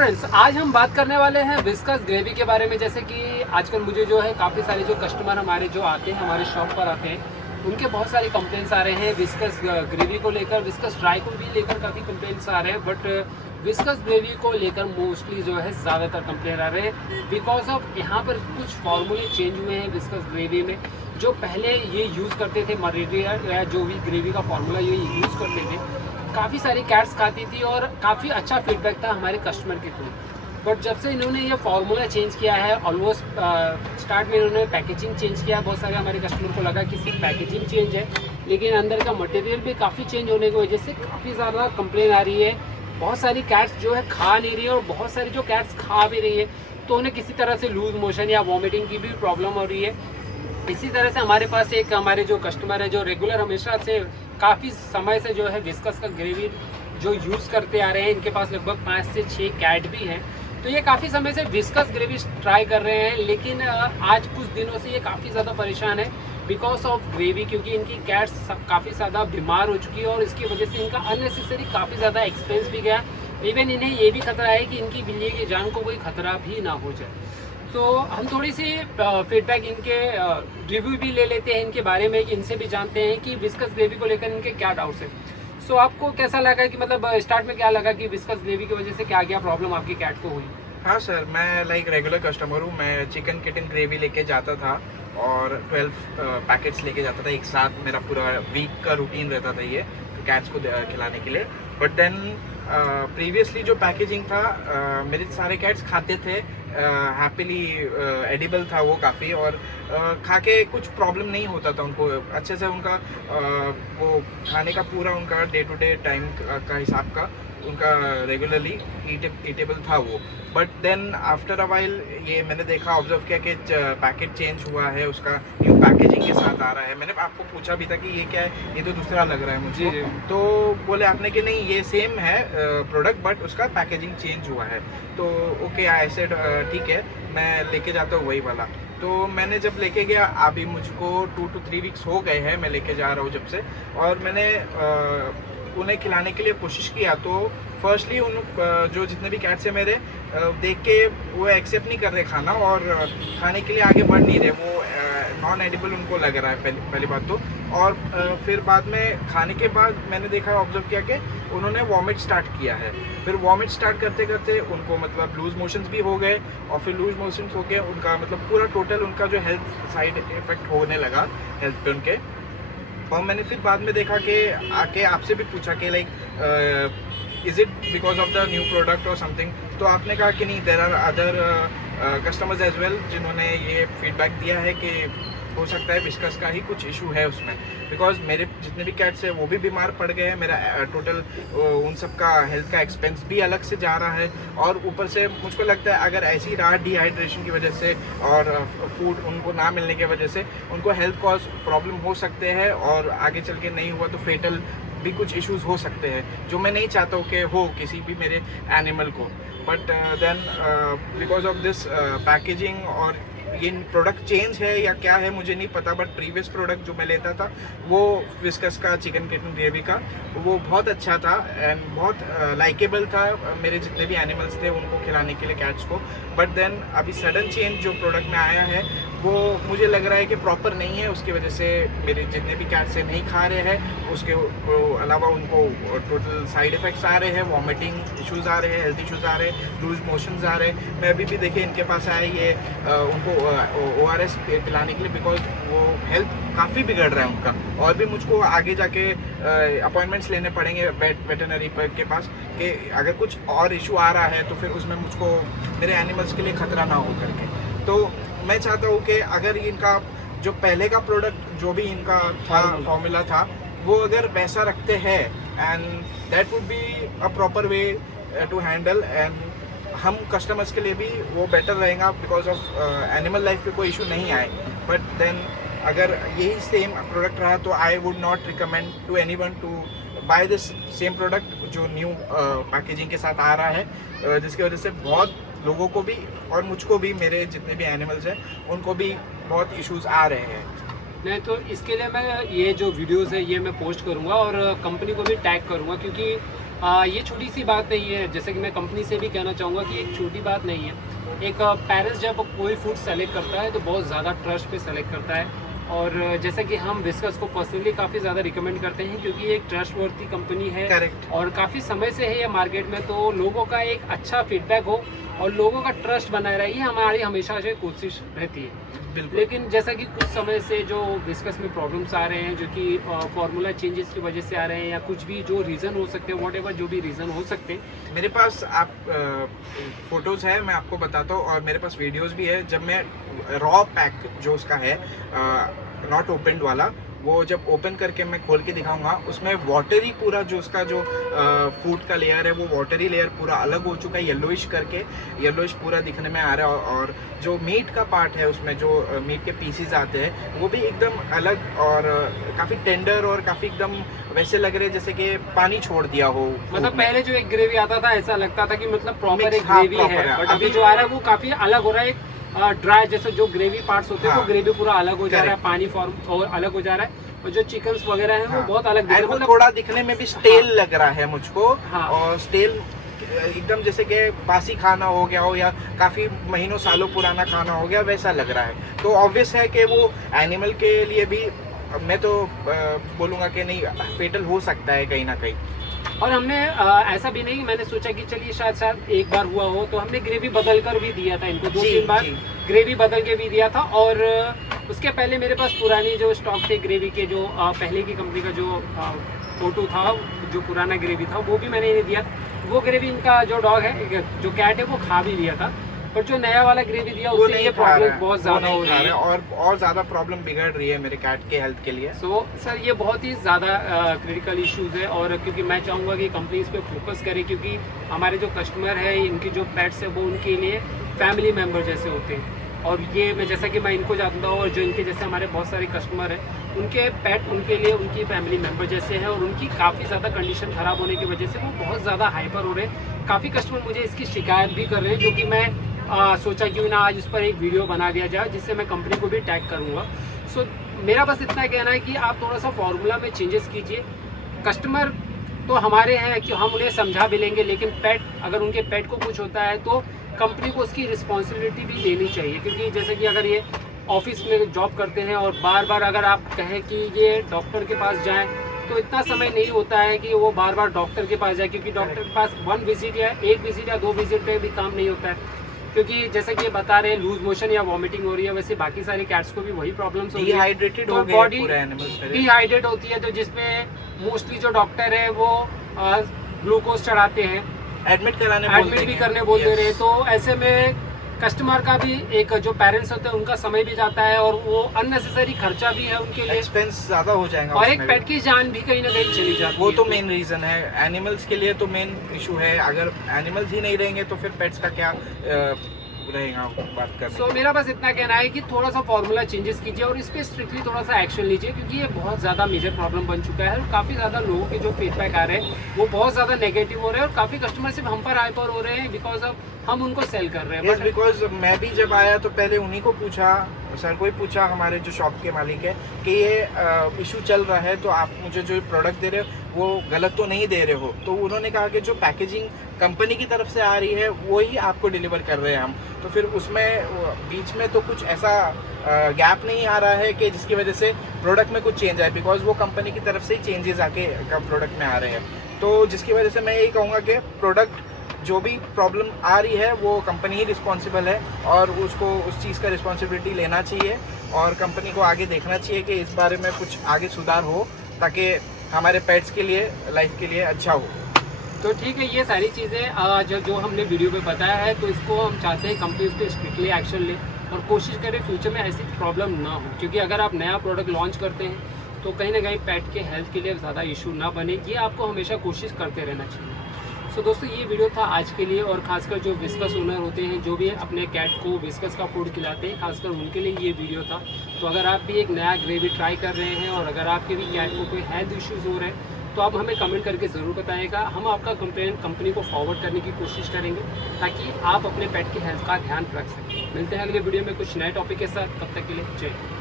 Friends, आज हम बात करने वाले हैं विस्कस ग्रेवी के बारे में। जैसे कि आजकल मुझे जो है काफ़ी सारे जो कस्टमर हमारे जो आते हैं, हमारे शॉप पर आते हैं, उनके बहुत सारे कंप्लेंट्स आ रहे हैं विस्कस ग्रेवी को लेकर। विस्कस ड्राई को भी लेकर काफ़ी कंप्लेंट्स आ रहे हैं, बट विस्कस ग्रेवी को लेकर मोस्टली जो है ज़्यादातर कंप्लेंट आ रहे हैं बिकॉज ऑफ यहाँ पर कुछ फार्मूले चेंज हुए हैं विस्कस ग्रेवी में। जो पहले ये यूज़ करते थे मटेरियल या जो भी ग्रेवी का फार्मूला ये यूज़ करते थे, काफ़ी सारी कैट्स खाती थी और काफ़ी अच्छा फीडबैक था हमारे कस्टमर के थ्रू। बट जब से इन्होंने ये फार्मूला चेंज किया है, ऑलमोस्ट स्टार्ट में इन्होंने पैकेजिंग चेंज किया, बहुत सारे हमारे कस्टमर को लगा कि सिर्फ पैकेजिंग चेंज है, लेकिन अंदर का मटेरियल भी काफ़ी चेंज होने की वजह से काफ़ी ज़्यादा कंप्लेन आ रही है। बहुत सारी कैट्स जो है खा नहीं रही है और बहुत सारी जो कैट्स खा भी रही है तो उन्हें किसी तरह से लूज मोशन या वॉमिटिंग की भी प्रॉब्लम हो रही है। इसी तरह से हमारे पास एक हमारे जो कस्टमर है जो रेगुलर हमेशा से काफ़ी समय से जो है विस्कस का ग्रेवी जो यूज़ करते आ रहे हैं, इनके पास लगभग 5 से 6 कैट भी हैं, तो ये काफ़ी समय से विस्कस ग्रेवी ट्राई कर रहे हैं। लेकिन आज कुछ दिनों से ये काफ़ी ज़्यादा परेशान है बिकॉज ऑफ ग्रेवी, क्योंकि इनकी कैट्स काफ़ी ज़्यादा बीमार हो चुकी है और इसकी वजह से इनका अननेसेसरी काफ़ी ज़्यादा एक्सपेंस भी गया। इवन इन्हें ये भी खतरा है कि इनकी बिल्ली की जान को कोई खतरा भी ना हो जाए। तो हम थोड़ी सी फीडबैक इनके रिव्यू भी ले लेते हैं इनके बारे में, कि इनसे भी जानते हैं कि विस्कस ग्रेवी को लेकर इनके क्या डाउट्स हैं। सो आपको कैसा लगा कि मतलब स्टार्ट में क्या लगा कि विस्कस ग्रेवी की वजह से क्या क्या प्रॉब्लम आपकी कैट को हुई? हाँ सर, मैं रेगुलर कस्टमर हूँ। मैं चिकन किटन ग्रेवी लेके जाता था और 12 पैकेट्स लेके जाता था एक साथ। मेरा पूरा वीक का रूटीन रहता था ये कैट्स को खिलाने के लिए। बट देन प्रीवियसली जो पैकेजिंग था, मेरे सारे कैट्स खाते थे, हैप्पीली एडिबल था वो काफ़ी, और खा के कुछ प्रॉब्लम नहीं होता था उनको अच्छे से। उनका वो खाने का पूरा उनका डे टू डे टाइम का हिसाब का उनका रेगुलरली ईटेबल था वो। But then after a while ये मैंने देखा, ऑब्जर्व किया कि पैकेट चेंज हुआ है, उसका न्यू पैकेजिंग के साथ आ रहा है। मैंने आपको पूछा भी था कि ये क्या है, ये तो दूसरा लग रहा है मुझे। जी। तो बोले आपने कि नहीं ये सेम है प्रोडक्ट, बट उसका पैकेजिंग चेंज हुआ है। तो ओके, आई सेड ठीक है, मैं लेके जाता हूँ वही वाला। तो मैंने जब लेके गया, अभी मुझको 2 to 3 वीक्स हो गए हैं मैं लेके जा रहा हूँ जब से, और मैंने उन्हें खिलाने के लिए कोशिश किया। तो फर्स्टली उन जो जितने भी कैट्स हैं मेरे, देख के वो एक्सेप्ट नहीं कर रहे खाना और खाने के लिए आगे बढ़ नहीं रहे। वो नॉन एडिबल उनको लग रहा है पहली बात तो। और फिर बाद में खाने के बाद मैंने देखा, ऑब्जर्व किया कि उन्होंने वॉमिट स्टार्ट किया है। फिर वॉमिट स्टार्ट करते करते उनको मतलब लूज मोशंस भी हो गए, और फिर लूज मोशंस हो गए उनका मतलब पूरा टोटल उनका जो हेल्थ साइड इफेक्ट होने लगा हेल्थ पे उनके। और मैंने फिर बाद में देखा कि आके आपसे भी पूछा कि like is it because of the new product और समथिंग। तो आपने कहा कि नहीं, there are other customers as well जिन्होंने ये फीडबैक दिया है कि हो सकता है विस्कस का ही कुछ इशू है उसमें। बिकॉज मेरे जितने भी कैट्स हैं वो भी बीमार पड़ गए हैं। मेरा टोटल उन सब का हेल्थ का एक्सपेंस भी अलग से जा रहा है, और ऊपर से मुझको लगता है अगर ऐसी रहा डिहाइड्रेशन की वजह से और फूड उनको ना मिलने की वजह से उनको हेल्थ कॉज प्रॉब्लम हो सकते हैं, और आगे चल के नहीं हुआ तो फेटल भी कुछ इश्यूज हो सकते हैं, जो मैं नहीं चाहता हूँ कि हो किसी भी मेरे एनिमल को। But then because of this packaging, और ये प्रोडक्ट चेंज है या क्या है मुझे नहीं पता, बट प्रीवियस प्रोडक्ट जो मैं लेता था वो विस्कस का चिकन किटन ग्रेवी का, वो बहुत अच्छा था एंड बहुत लाइकेबल था मेरे जितने भी एनिमल्स थे उनको खिलाने के लिए, कैट्स को। बट देन अभी सडन चेंज जो प्रोडक्ट में आया है वो मुझे लग रहा है कि प्रॉपर नहीं है, उसकी वजह से मेरे जितने भी कैट्स हैं नहीं खा रहे हैं। उसके अलावा उनको टोटल साइड इफ़ेक्ट्स आ रहे हैं, वॉमिटिंग इश्यूज़ आ रहे हैं, हेल्थ इश्यूज़ आ रहे हैं, लूज मोशंस आ रहे हैं। मैं अभी भी देखिए इनके पास आया ये उनको ORS पिलाने के लिए, बिकॉज वो हेल्थ काफ़ी बिगड़ रहा है उनका। और भी मुझको आगे जाके अपॉइंटमेंट्स लेने पड़ेंगे वेटनरी के पास, कि अगर कुछ और इशू आ रहा है तो फिर उसमें मुझको मेरे एनिमल्स के लिए खतरा ना हो करके। तो मैं चाहता हूँ कि अगर इनका जो पहले का प्रोडक्ट जो भी इनका था फॉर्मूला था, वो अगर वैसा रखते हैं, and that would be a proper way to handle, and हम कस्टमर्स के लिए भी वो बेटर रहेगा, बिकॉज ऑफ एनिमल लाइफ पे कोई इशू नहीं आए। बट देन अगर यही सेम प्रोडक्ट रहा तो I would not recommend to anyone to buy this same product जो न्यू पैकेजिंग के साथ आ रहा है, जिसकी वजह से बहुत लोगों को भी और मुझको भी, मेरे जितने भी एनिमल्स हैं उनको भी बहुत इश्यूज आ रहे हैं। नहीं तो इसके लिए मैं ये जो वीडियोस है ये मैं पोस्ट करूँगा और कंपनी को भी टैग करूँगा, क्योंकि ये छोटी सी बात नहीं है, जैसे कि मैं कंपनी से भी कहना चाहूँगा कि एक छोटी बात नहीं है। एक पेरेंट्स जब कोई फूड सेलेक्ट करता है तो बहुत ज़्यादा ट्रस्ट पे सेलेक्ट करता है, और जैसे कि हम विस्कस को पर्सनली काफ़ी ज़्यादा रिकमेंड करते हैं क्योंकि ये एक ट्रस्टवर्थी कंपनी है। करेक्ट। और काफ़ी समय से है ये मार्केट में, तो लोगों का एक अच्छा फीडबैक हो और लोगों का ट्रस्ट बना रहे, ये हमारी हमेशा से कोशिश रहती है। बिल्कुल। लेकिन जैसा कि कुछ समय से जो विस्कस में प्रॉब्लम्स आ रहे हैं, जो कि फार्मूला चेंजेस की वजह से आ रहे हैं, या कुछ भी जो रीज़न हो सकते हैं, व्हाटएवर जो भी रीज़न हो सकते हैं। मेरे पास आप फोटोज़ है, मैं आपको बताता हूँ, और मेरे पास वीडियोस भी है। जब मैं रॉ पैक जो उसका है, नॉट ओपनड वाला, वो जब ओपन करके मैं खोल के दिखाऊंगा, उसमें वाटरी पूरा जो उसका जो फूड का लेयर है, वो वाटरी लेयर पूरा अलग हो चुका है, येलोइश करके, येलोइश पूरा दिखने में आ रहा है। और जो मीट का पार्ट है, उसमें जो मीट के पीसीज आते हैं, वो भी एकदम अलग और काफ़ी टेंडर और काफ़ी एकदम वैसे लग रहे हैं जैसे कि पानी छोड़ दिया हो। मतलब पहले जो एक ग्रेवी आता था ऐसा लगता था कि मतलब प्रॉपर एक हाँ, ग्रेवी है, बट अभी जो आ रहा है वो काफ़ी अलग हो रहा है। ड्राई जैसे जो ग्रेवी पार्ट्स होते हैं, हाँ, वो ग्रेवी पूरा अलग हो जा रहा है, correct। पानी फॉर्म और अलग हो जा रहा है, और जो चिकन्स वगैरह हैं हाँ, वो बहुत अलग दिख रहे हैं, वो मतलब थोड़ा दिखने में भी स्टेल लग रहा है मुझको। हाँ। और स्टेल एकदम जैसे कि बासी खाना हो गया हो, या काफ़ी महीनों सालों पुराना खाना हो गया, वैसा लग रहा है। तो ऑब्वियस है कि वो एनिमल के लिए भी, मैं तो बोलूँगा कि नहीं, फेटल हो सकता है कहीं ना कहीं। और हमने ऐसा भी नहीं, मैंने सोचा कि चलिए शायद एक बार हुआ हो, तो हमने ग्रेवी बदल कर भी दिया था इनको, दो जी, तीन बार जी। ग्रेवी बदल के भी दिया था। और उसके पहले मेरे पास पुरानी जो स्टॉक थे ग्रेवी के, जो पहले की कंपनी का जो फोटो था, जो पुराना ग्रेवी था, वो भी मैंने इन्हें दिया। वो ग्रेवी इनका जो डॉग है, जो कैट है, वो खा भी लिया था। पर जो नया वाला ग्रेवी दिया, वो उससे नहीं ये खा रहा प्रॉब्लम है, बहुत वो ज़्यादा नहीं हो खा रही है। रहा है, और ज़्यादा प्रॉब्लम बिगड़ रही है मेरे कैट के हेल्थ के लिए। सो सर, ये बहुत ही ज़्यादा क्रिटिकल इश्यूज़ है, और क्योंकि मैं चाहूँगा कि कंपनी इस पे फोकस करे, क्योंकि हमारे जो कस्टमर है, इनकी जो पेट्स है, वो उनके लिए फैमिली मेम्बर जैसे होते हैं। और ये मैं, जैसा कि मैं इनको जानता हूँ, और जो इनके जैसे हमारे बहुत सारे कस्टमर हैं, उनके पेट उनके लिए उनकी फैमिली मेम्बर जैसे हैं, और उनकी काफ़ी ज़्यादा कंडीशन ख़राब होने की वजह से वो बहुत ज़्यादा हाइपर हो रहे हैं। काफ़ी कस्टमर मुझे इसकी शिकायत भी कर रहे हैं, जो कि मैं सोचा क्यों ना आज इस पर एक वीडियो बना दिया जाए, जिससे मैं कंपनी को भी टैग करूँगा। सो मेरा बस इतना कहना है कि आप थोड़ा सा फार्मूला में चेंजेस कीजिए। कस्टमर तो हमारे हैं कि हम उन्हें समझा भी लेंगे, लेकिन पेट, अगर उनके पेट को कुछ होता है तो कंपनी को उसकी रिस्पॉन्सिबिलिटी भी लेनी चाहिए। क्योंकि जैसे कि अगर ये ऑफिस में जॉब करते हैं और बार बार अगर आप कहें कि ये डॉक्टर के पास जाएं, तो इतना समय नहीं होता है कि वो बार बार डॉक्टर के पास जाए, क्योंकि डॉक्टर के पास वन विजिट या एक विजिट या दो विजिट पे भी काम नहीं होता है। क्योंकि जैसे कि ये बता रहे हैं लूज मोशन या वॉमिटिंग हो रही है, वैसे बाकी सारी कैट्स को भी वही प्रॉब्लम्स होती है। डिहाइड्रेटेड तो हो गए बॉडी पूरे एनिमल्स मेरे। डिहाइड्रेट होती है, तो जिसमें मोस्टली जो डॉक्टर है वो ग्लूकोज चढ़ाते हैं, एडमिट कराने एडमिट भी करने बोल दे रहे हैं। तो ऐसे में कस्टमर का भी, एक जो पेरेंट्स होते हैं उनका समय भी जाता है, और वो अननेसेसरी खर्चा भी है उनके लिए, एक्सपेंस ज्यादा हो जाएगा और एक उसमें पेट की जान भी कहीं ना कहीं चली जाती है। वो तो मेन रीजन है। एनिमल्स के लिए तो मेन इशू है। अगर एनिमल्स ही नहीं रहेंगे तो फिर पेट्स का क्या रहेगा बात करने सो की। मेरा बस इतना कहना है कि थोड़ा सा फार्मूला चेंजेस कीजिए, और इस पर स्ट्रिक्टली थोड़ा सा एक्शन लीजिए, क्योंकि ये बहुत ज़्यादा मेजर प्रॉब्लम बन चुका है, और काफ़ी ज़्यादा लोगों के जो फीडबैक आ रहे हैं वो बहुत ज़्यादा नेगेटिव हो रहे हैं, और काफ़ी कस्टमर सिर्फ हम पर हाइपर हो रहे हैं बिकॉज ऑफ हम उनको सेल कर रहे हैं। यस, बिकॉज मैं भी जब आया तो पहले उन्हीं को पूछा, सर को ही पूछा, हमारे जो शॉप के मालिक है, कि ये इशू चल रहा है, तो आप मुझे जो प्रोडक्ट दे रहे हो वो गलत तो नहीं दे रहे हो। तो उन्होंने कहा कि जो पैकेजिंग कंपनी की तरफ से आ रही है वो ही आपको डिलीवर कर रहे हैं हम। तो फिर उसमें बीच में तो कुछ ऐसा गैप नहीं आ रहा है कि जिसकी वजह से प्रोडक्ट में कुछ चेंज आए, बिकॉज वो कंपनी की तरफ से ही चेंजेस आके प्रोडक्ट में आ रहे हैं। तो जिसकी वजह से मैं यही कहूँगा कि प्रोडक्ट जो भी प्रॉब्लम आ रही है वो कंपनी ही रिस्पॉन्सिबल है, और उसको उस चीज़ का रिस्पॉन्सिबिलिटी लेना चाहिए, और कंपनी को आगे देखना चाहिए कि इस बारे में कुछ आगे सुधार हो, ताकि हमारे पेट्स के लिए, लाइफ के लिए अच्छा हो। तो ठीक है, ये सारी चीज़ें जो हमने वीडियो पे बताया है, तो इसको हम चाहते हैं कंपनी उस पर स्ट्रिक्टली एक्शन ले, और कोशिश करें फ्यूचर में ऐसी प्रॉब्लम ना हो। क्योंकि अगर आप नया प्रोडक्ट लॉन्च करते हैं तो कहीं ना कहीं पेट के हेल्थ के लिए ज़्यादा इशू ना बने, ये आपको हमेशा कोशिश करते रहना चाहिए। सो दोस्तों, ये वीडियो था आज के लिए, और खासकर जो विस्कस ओनर होते हैं, जो भी अपने कैट को विस्कस का फूड खिलाते हैं, खासकर उनके लिए ये वीडियो था। तो अगर आप भी एक नया ग्रेवी ट्राई कर रहे हैं, और अगर आपके भी कैट को कोई हेल्थ इश्यूज़ हो रहे हैं, तो आप हमें कमेंट करके ज़रूर बताइएगा। हम आपका कंप्लेन कंपनी को फॉरवर्ड करने की कोशिश करेंगे, ताकि आप अपने पेट की हेल्थ का ध्यान रख सकें। मिलते हैं अगले वीडियो में कुछ नए टॉपिक के साथ, तब तक के लिए जय हिंद।